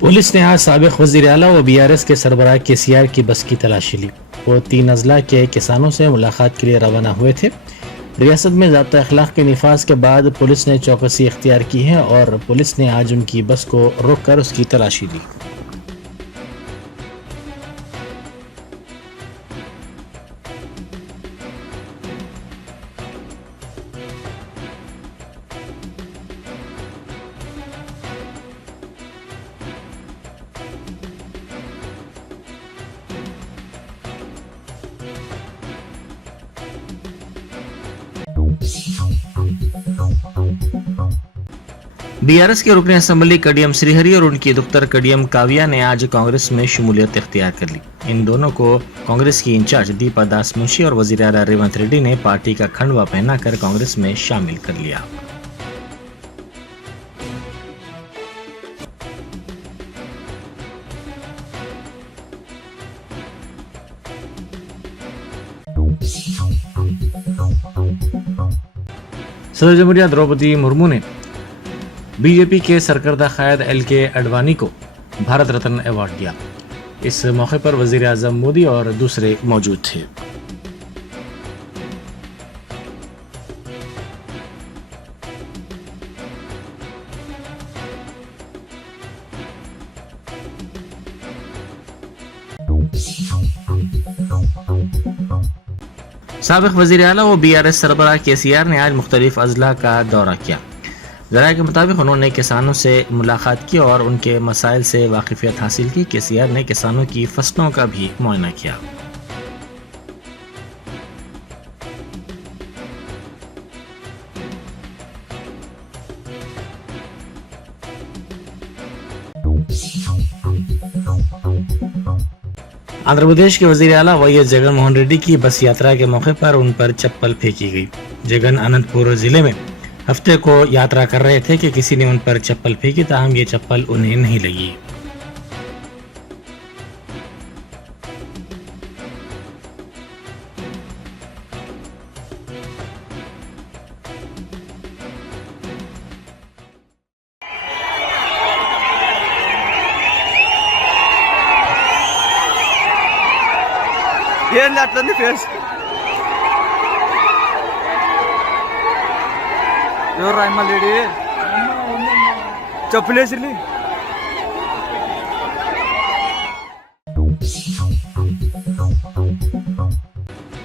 Police ने आज साबिक वज़ीर आला व BRS के सरबराह KCR की बस की तलाशी ली। वो 3 अजला के किसानों से मुलाकात के लिए रवाना हुए थे। रियासत में ज़ाब्ता अखलाक के निफाज के बाद पुलिस ने चौकसी इख्तियार की है और पुलिस ने आज उनकी बस को रोक कर उसकी तलाशी ली। BRS के रुकन असम्बली कडियम श्रीहरी और उनकी दुख्तर कडियम काव्या ने आज कांग्रेस में शमूलियत इख्तियार कर ली। इन दोनों को कांग्रेस की इंचार्ज दीपा दास मुंशी और वज़ीर आला रेवंत रेड्डी ने पार्टी का खंडवा पहनाकर कांग्रेस में शामिल कर लिया। सदर जमहूरिया द्रौपदी मुर्मू ने बीजेपी के सरकर्दा कायद LK अडवाणी को भारत रत्न अवार्ड दिया। इस मौके पर वजीर आजम मोदी और दूसरे मौजूद थे। साबिक वज़ीर आला व BRS सरबराह KCR ने आज मुख्तलिफ अजला का दौरा किया। ज़राए के मुताबिक उन्होंने किसानों से मुलाकात की और उनके मसाइल से वाकिफियत हासिल की। KCR ने किसानों की फसलों का भी मुआयना किया। आंध्र प्रदेश के वज़ीर आला YS जगन मोहन रेड्डी की बस यात्रा के मौके पर उन पर चप्पल फेंकी गई। जगन अनंतपुर जिले में हफ्ते को यात्रा कर रहे थे कि किसी ने उन पर चप्पल फेंकी, ताहम ये चप्पल उन्हें नहीं लगी। चप्पलेसिरली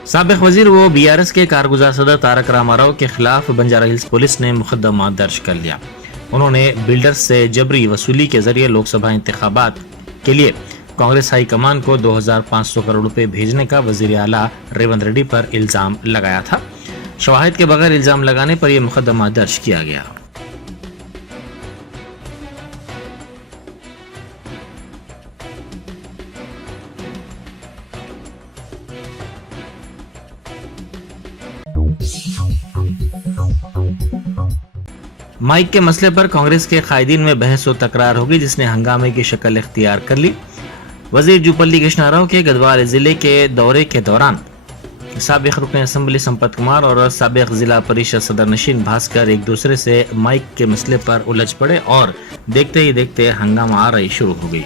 साबिक वजीर वो BRS के कारगुजार सदर तारक रामाराव के खिलाफ बंजारा हिल्स पुलिस ने मुकदमा दर्ज कर लिया। उन्होंने बिल्डर्स से जबरी वसूली के जरिए लोकसभा इंतखाबात के लिए कांग्रेस हाईकमान को 2500 करोड़ रुपए भेजने का वजीर आला रेवंत रेड्डी पर इल्जाम लगाया था। शवाहिद के बगैर इल्जाम लगाने पर यह मुकदमा दर्ज किया गया। माइक के मसले पर कांग्रेस के कायदीन में बहस और तकरार होगी, जिसने हंगामे की शक्ल इख्तियार कर ली। वजीर जुपल्ली कृष्णा राव के गढ़वाल जिले के दौरे के दौरान साबिक रुकन असम्बली संपत कुमार और साबिक जिला परिषद सदर नशीन भास्कर एक दूसरे से माइक के मसले पर उलझ पड़े और देखते ही देखते हंगामा आराई शुरू हो गई।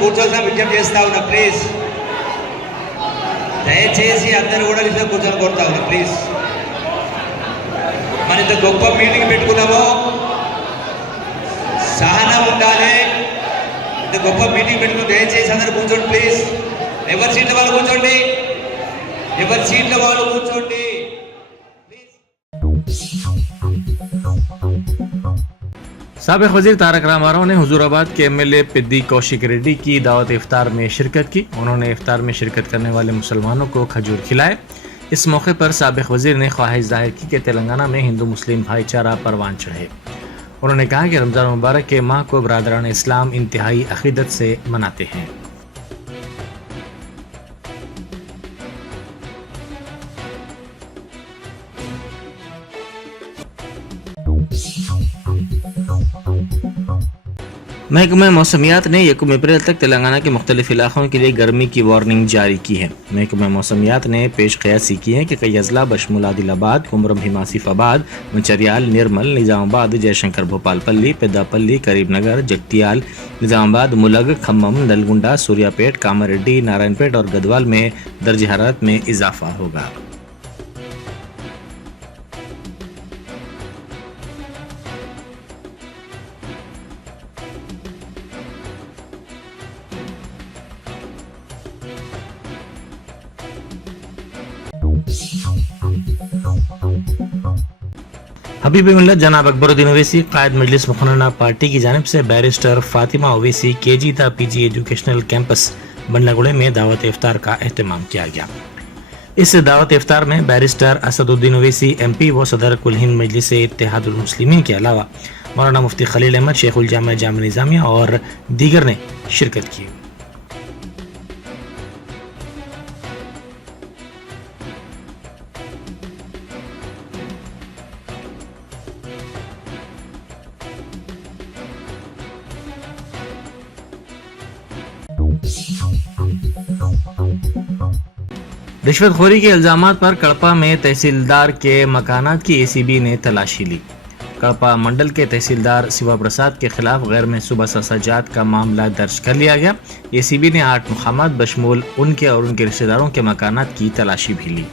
కూర్చోవాల్సిన విజ్ఞప్తి చేస్తా ఉన్నా ప్లీజ్. దయచేసి అందరూ కూడా నిజంగా కూర్చొని కొడతా ఉన్నా ప్లీజ్. మన ఇంత గొప్ప మీటింగ్ పెట్టుకున్నామో సహనం ఉండాలి. ఇంత గొప్ప మీటింగ్ పెట్టుకుని దయచేసి అందరూ కూర్చోండి ప్లీజ్. ఎవరి సీట్ల వాళ్ళు కూర్చోండి. ఎవరి సీట్ల వాళ్ళు కూర్చోండి. साबिक वजीर तारक रामाराव ने हुजूराबाद के एमएलए पिद्दी कौशिक रेड्डी की दावत इफ्तार में शिरकत की। उन्होंने इफ्तार में शिरकत करने वाले मुसलमानों को खजूर खिलाए। इस मौके पर साबिक वजीर ने ख्वाहिश जाहिर की कि तेलंगाना में हिंदू मुस्लिम भाईचारा परवान चढ़े। उन्होंने कहा कि रमज़ान मुबारक के माह को बरादरान इस्लाम इंतहाई अकीदत से मनाते हैं। महकमा मौसमियात ने 1 अप्रैल तक तेलंगाना के मुख्तलिफ इलाकों के लिए गर्मी की वार्निंग जारी की है। महकमा मौसमियात ने पेश कयासी की है कि कई अजला बशमुल आदिलाबाद, कुमरम, हिमासीफाबाद, मंचरियाल, निर्मल, निजामाबाद, जयशंकर, भोपालपल्ली, पेद्दापल्ली, करीबनगर, जगतियाल, निजामाबाद, मुलग, खम्मम, नलगुंडा, सूर्यापेट, कामारेड्डी, नारायणपेट और गदवाल में दर्ज हरारत में इजाफा होगा। हबीब मिल्लत जनाब अकबरुद्दीन ओवैसी कायद मजलिस मुखनना पार्टी की जानिब से बैरिस्टर फातिमा ओवैसी केजीता पीजी एजुकेशनल कैंपस बंडलागुड़े में दावत इफ्तार का एहतमाम किया गया। इस दावत इफ्तार में बैरिस्टर असदुद्दीन ओवैसी MP व सदर कुल हिंद मजलिस इत्तेहादुल मुस्लिमीन के अलावा मौलाना मुफ्ती खलील अहमद, शेखुल जामा जामिया निजामिया और दीगर ने शिरकत की। रिश्वतखोरी के इल्जामात पर कड़पा में तहसीलदार के मकानात की ACB ने तलाशी ली। कड़पा मंडल के तहसीलदार शिवा प्रसाद के खिलाफ गैर महसूबा सजात का मामला दर्ज कर लिया गया। ACB ने 8 मुकामात बशमूल उनके और उनके रिश्तेदारों के मकानात की तलाशी भी ली।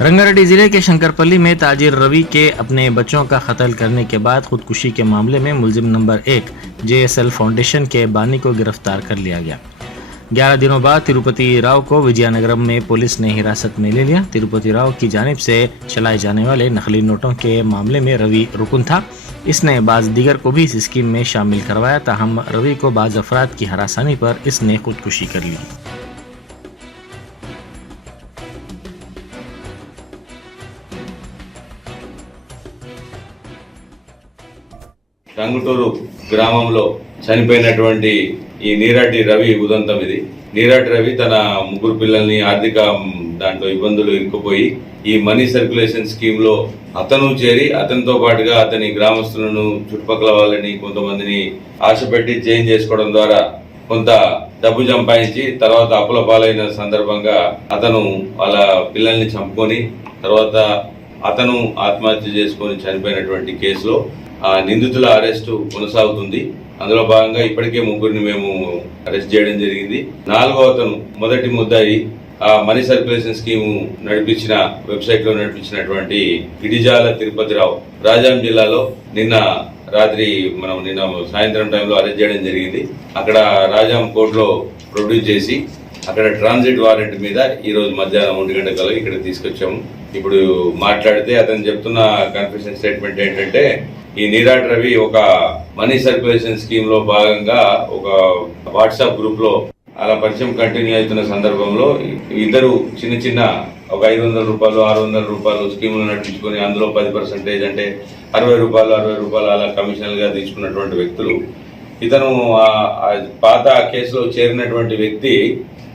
रंगारेड्डी जिले के शंकरपल्ली में ताजिर रवि के अपने बच्चों का कत्ल करने के बाद खुदकुशी के मामले में मुलजिम नंबर 1 JSL फाउंडेशन के बानी को गिरफ्तार कर लिया गया। 11 दिनों बाद तिरुपति राव को विजयनगरम में पुलिस ने हिरासत में ले लिया। तिरुपति राव की जानिब से चलाए जाने वाले नकली नोटों के मामले में रवि रुकन था। इसने बाज़ दीगर को भी इस स्कीम में शामिल करवाया, ताहम रवि को बाज़ अफराद की हरासानी पर इसने खुदकुशी कर ली। టంగుటూరు గ్రామంలో చనిపోయినటువంటి ఈ నీరాటి రవి ఉదంతం ఇది. నీరాటి రవి తన 3 పిల్లల్ని ఆర్థిక దాంట్లో ఇబ్బందులు ఇరుక్కుపోయి ఈ మనీ సర్క్యులేషన్ స్కీమ్ లో అతను చేరి అతనితో పాటుగా అతని గ్రామస్తులను చుట్టుపక్కల వాళ్ళని కొంతమందిని ఆశపెట్టి చేంజ్ చేసుకోవడం ద్వారా కొంత డబ్బు సంపాదించి తర్వాత అప్పుల పాలైన సందర్భంగా అతను వాళ్ళ పిల్లల్ని చంపుకొని తర్వాత అతను ఆత్మహత్య చేసుకొని చనిపోయినటువంటి కేసులో నిందితుల అరెస్టు కొనసాగుతుంది. అందులో భాగంగా ఇప్పటికే 3ని మేము అరెస్ట్ చేయడం జరిగింది. 4వ అతను మొదటి ముద్దాయి మనీ సర్క్యులేషన్ స్కీమ్ నడిపించిన వెబ్సైట్ లో నడిపించినటువంటి గిడిజాల తిరుపతిరావు రాజాం జిల్లాలో నిన్న సాయంత్రం టైంలో అరెస్ట్ చేయడం జరిగింది. అక్కడ రాజాం కోర్టులో ప్రొడ్యూస్ చేసి అక్కడ ట్రాన్సిట్ వారెంట్ మీద ఈ రోజు మధ్యాహ్నం 1 గంట కల్లా ఇక్కడ తీసుకొచ్చాము. ఇప్పుడు మాట్లాడితే అతను చెప్తున్న కన్ఫెషన్ స్టేట్మెంట్ ఏంటంటే ఈ నీరాటి రవి ఒక మనీ సర్క్యులేషన్ స్కీమ్ లో భాగంగా ఒక వాట్సాప్ గ్రూప్ లో అలా పరిచయం కంటిన్యూ అవుతున్న సందర్భంలో ఇద్దరు చిన్న ఒక 500 రూపాయలు 600 రూపాయలు స్కీములు నడిపించుకొని అందులో 10% అంటే 60 రూపాయలు అలా కమిషనల్ గా తీసుకున్నటువంటి వ్యక్తులు. ఇతను పాత కేసులో చేరినటువంటి వ్యక్తి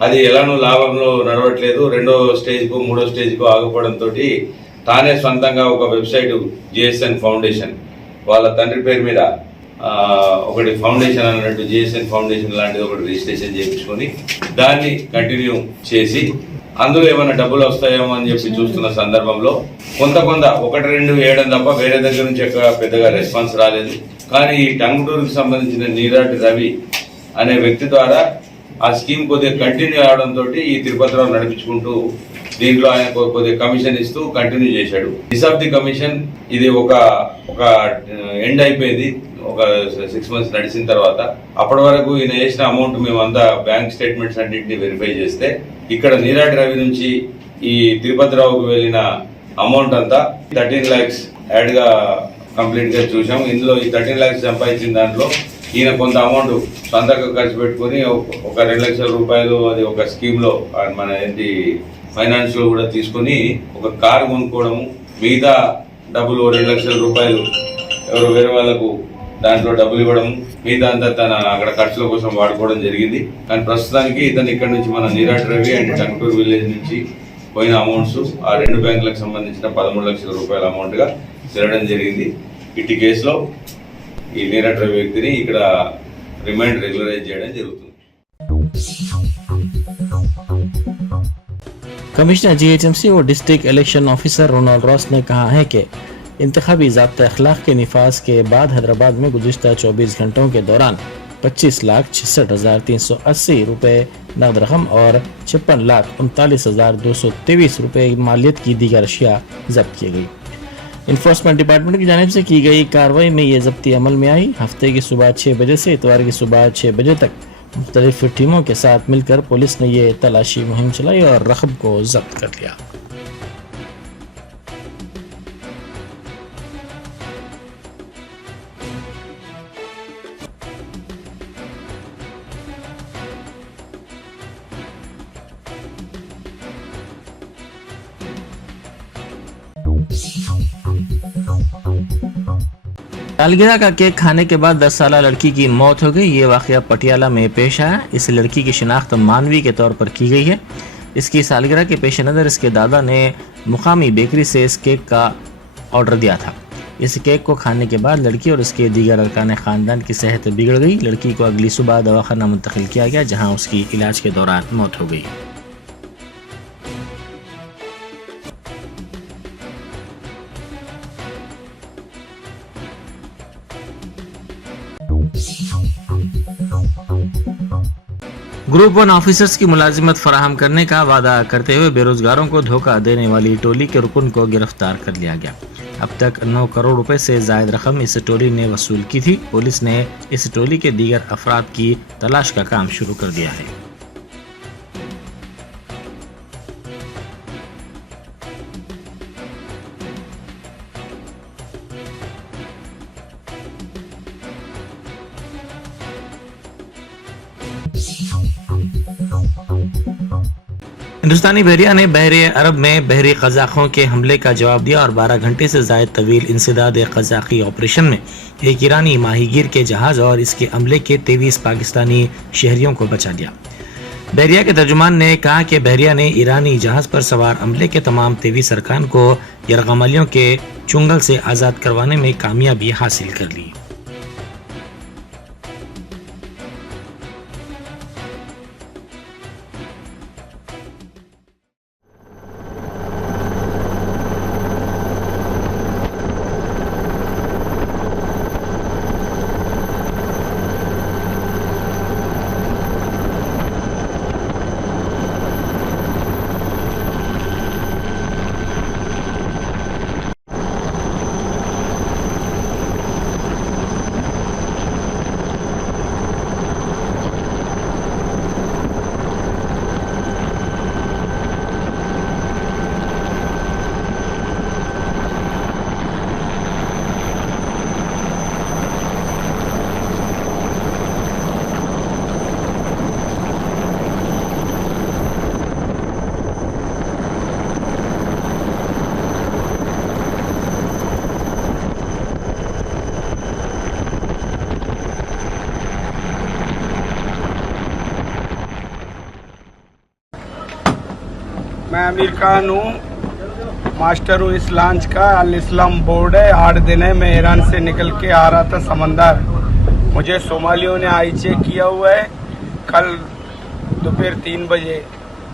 అది ఎలానో లాభంలో నడవట్లేదు, 2వ స్టేజ్కు 3వ స్టేజ్కు ఆగిపోవడంతో తానే సొంతంగా ఒక వెబ్సైట్ JSN ఫౌండేషన్ వాళ్ళ తండ్రి పేరు మీద ఒకటి ఫౌండేషన్ అన్నట్టు JSN ఫౌండేషన్ లాంటిది ఒకటి రిజిస్ట్రేషన్ చేయించుకొని దాన్ని కంటిన్యూ చేసి అందులో ఏమైనా డబ్బులు వస్తాయేమో అని చెప్పి చూస్తున్న సందర్భంలో కొంత 1-2 వేయడం తప్ప వేరే దగ్గర నుంచి పెద్దగా రెస్పాన్స్ రాలేదు. కానీ ఈ టంగుటూరుకి సంబంధించిన నీరాటి రవి అనే వ్యక్తి ద్వారా ఆ స్కీమ్ కొద్దిగా కంటిన్యూ అవడంతో ఈ తిరుపతిరావు నడిపించుకుంటూ దీంట్లో ఆయన కొద్దిగా కమిషన్ ఇస్తూ కంటిన్యూ చేశాడు. దిస్ ఆఫ్ ది కమిషన్ ఇది ఒక ఎండ్ అయిపోయింది. ఒక 6 months నడిచిన తర్వాత అప్పటి వరకు ఈయన చేసిన అమౌంట్ మేమంతా బ్యాంక్ స్టేట్మెంట్స్ అన్నింటినీ వెరిఫై చేస్తే ఇక్కడ నీరాటి రవి నుంచి ఈ తిరుపతిరావుకు వెళ్ళిన అమౌంట్ అంతా 13 lakhs యాడ్ గా కంప్లీట్ గా చూసాం. ఇందులో ఈ 13 lakhs సంపాదించిన దాంట్లో ఈయన కొంత అమౌంట్ సొంతగా ఖర్చు పెట్టుకుని ఒక 2 లక్షల రూపాయలు అది ఒక స్కీమ్ లో మన ఏంటి ఫైనాన్స్ లో కూడా తీసుకుని ఒక కారు కొనుక్కోవడము, మిగతా డబ్బులు 2 లక్షల రూపాయలు ఎవరు వేరే వాళ్ళకు దాంట్లో డబ్బులు ఇవ్వడం, మిగతా అంతా తన అక్కడ ఖర్చుల కోసం వాడుకోవడం జరిగింది. కానీ ప్రస్తుతానికి ఇతను ఇక్కడ నుంచి మన నీరాటి రవి అండ్ టంకూరు విలేజ్ నుంచి పోయిన అమౌంట్స్ ఆ 2 బ్యాంకులకు సంబంధించిన 13 లక్షల రూపాయల అమౌంట్ గా చేరడం జరిగింది. ఇట్టి కేసులో ఈ నీరాటి రవి వ్యక్తిని ఇక్కడ రిమైండ్ రెగ్యులరైజ్ చేయడం జరుగుతుంది. कमिश्नर जीएचएमसी और district election officer Ronald Ross ने कहा है कि इंतखाबी ज़ाब्ता अखलाक के निफाज के बाद हैदराबाद में गुज़िश्ता 24 घंटों के दौरान 25,66,380 रुपये नकद रकम और 56,39,223 रुपये मालियत की दीगर अशिया जब्त की गई। इन्फोर्समेंट डिपार्टमेंट की जानिब से की गई कार्रवाई में ये जब्ती अमल में आई। हफ्ते की सुबह 6 बजे से इतवार की सुबह 6 बजे तक मुख्तलिफ टीमों के साथ मिलकर पुलिस ने ये तलाशी मुहिम चलाई और रकम को जब्त कर लिया। सालगिरह का केक खाने के बाद 10 साला लड़की की मौत हो गई। ये वाकया पटियाला में पेश आया। इस लड़की की शिनाख्त मानवी के तौर पर की गई है। इसकी सालगिरह के पेश नज़र इसके दादा ने मुकामी बेकरी से इस केक का ऑर्डर दिया था। इस केक को खाने के बाद लड़की और उसके दीगर अरकान ख़ानदान की सेहत बिगड़ गई। लड़की को अगली सुबह दवाखाना मुंतकिल किया गया, जहाँ उसकी इलाज के दौरान मौत हो गई। ग्रुप 1 ऑफिसर्स की मुलाजिमत फराहम करने का वादा करते हुए बेरोजगारों को धोखा देने वाली टोली के रुकन को गिरफ्तार कर लिया गया। अब तक 9 करोड़ रुपए से जायद रकम इस टोली ने वसूल की थी। पुलिस ने इस टोली के दीगर अफराद की तलाश का काम शुरू कर दिया है। हिंदुस्तानी बहरिया ने बहरे अरब में बहरी कज़ाक़ों के हमले का जवाब दिया और 12 घंटे से ज़ायद तवील इंसदाद क़ज़ाक़ी ऑपरेशन में एक ईरानी माहीगीर के जहाज़ और इसके अमले के 23 पाकिस्तानी शहरियों को बचा लिया। बहरिया के तर्जुमान ने कहा कि बहरिया ने ईरानी जहाज़ पर सवार अमले के तमाम 23 अरकान को यरगमलियों के चुंगल से आज़ाद करवाने में कामयाबी हासिल कर ली। मैं आमिर खान हूँ, मास्टर हूँ इस लॉन्च का। अल इस्लाम बोर्ड है। 8 दिन है मैं ईरान से निकल के आ रहा था समंदर। मुझे सोमालियों ने आई चेक किया हुआ है कल दोपहर 3 बजे।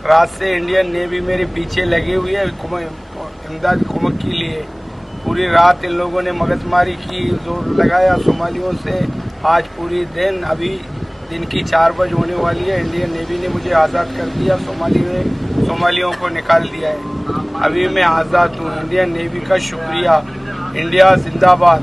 रात से इंडियन नेवी मेरे पीछे लगी हुई है इमदाद कुमक के लिए। पूरी रात इन लोगों ने मगजमारी की, जोर लगाया सोमालियों से। आज पूरी दिन अभी दिन की 4 बजे होने वाली है। इंडियन नेवी ने मुझे आज़ाद कर दिया, सोमालियों को निकाल दिया है। अभी मैं आज़ाद हूँ। इंडियन नेवी का शुक्रिया। इंडिया जिंदाबाद।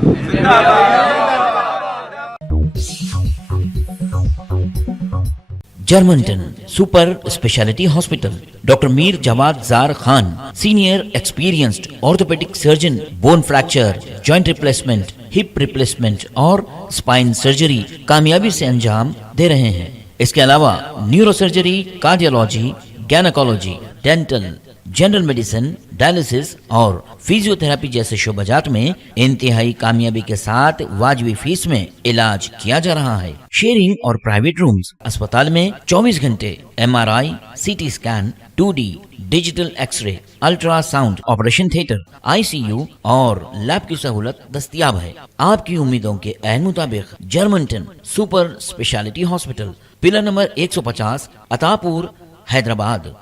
Germanten super speciality hospital, doctor Mir Jawad Zar Khan, senior experienced orthopaedic surgeon, bone fracture, joint replacement, hip replacement और स्पाइन सर्जरी कामयाबी से अंजाम दे रहे हैं। इसके अलावा neuro surgery, cardiology, gynaecology, dental, general medicine, dialysis और फिजियोथेरेपी जैसे शोबाजात में इंतहाई कामयाबी के साथ वाजबी फीस में इलाज किया जा रहा है। शेयरिंग और प्राइवेट रूम्स। अस्पताल में 24 घंटे MRI, CT scan, 2D digital x ray, ultrasound, operation theatre, ICU और लैब की सहूलत दस्तयाब है। आपकी उम्मीदों के ऐन मुताबिक Germanten super speciality hospital, pillar number 150, Attapur, Hyderabad.